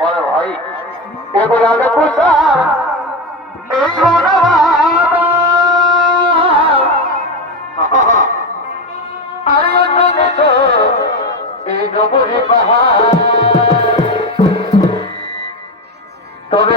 বড় ভাই এবার আমি পোষার এই আরে অন্য দেশ এই নবরী পাহাড় তবে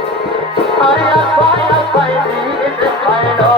I am fire, fire, fire, fire,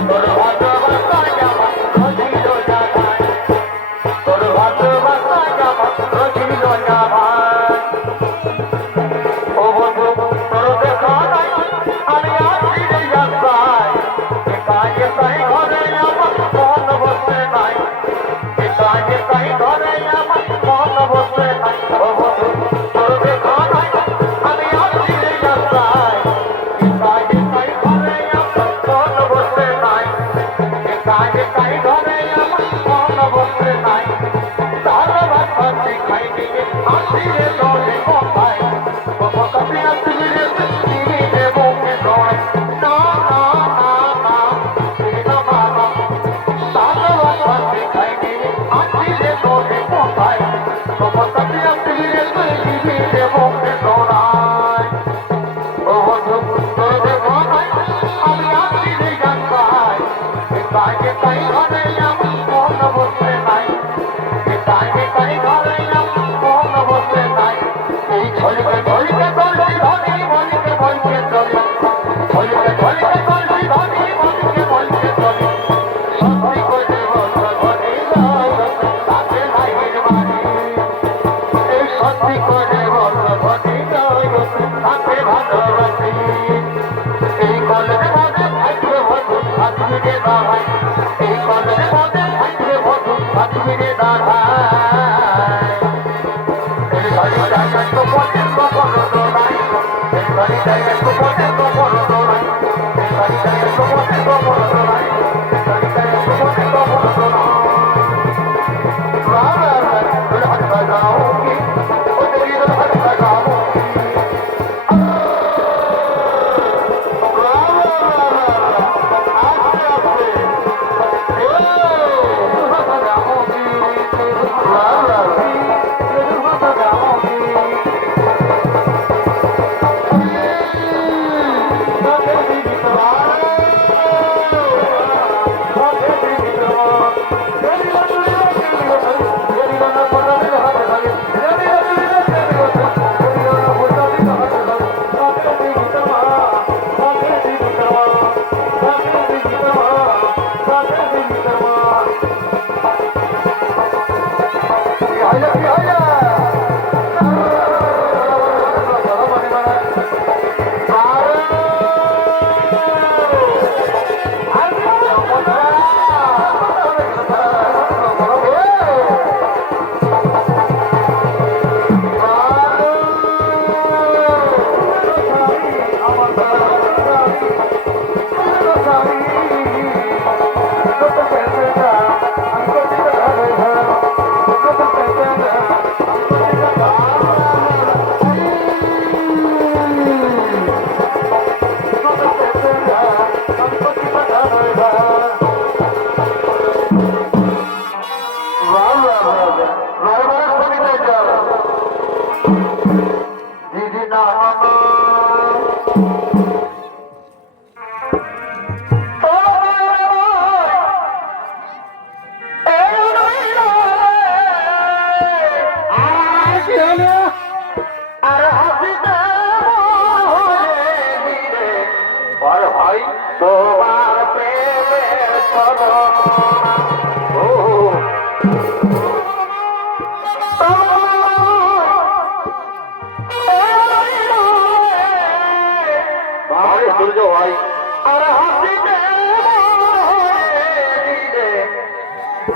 Oh,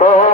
তোমার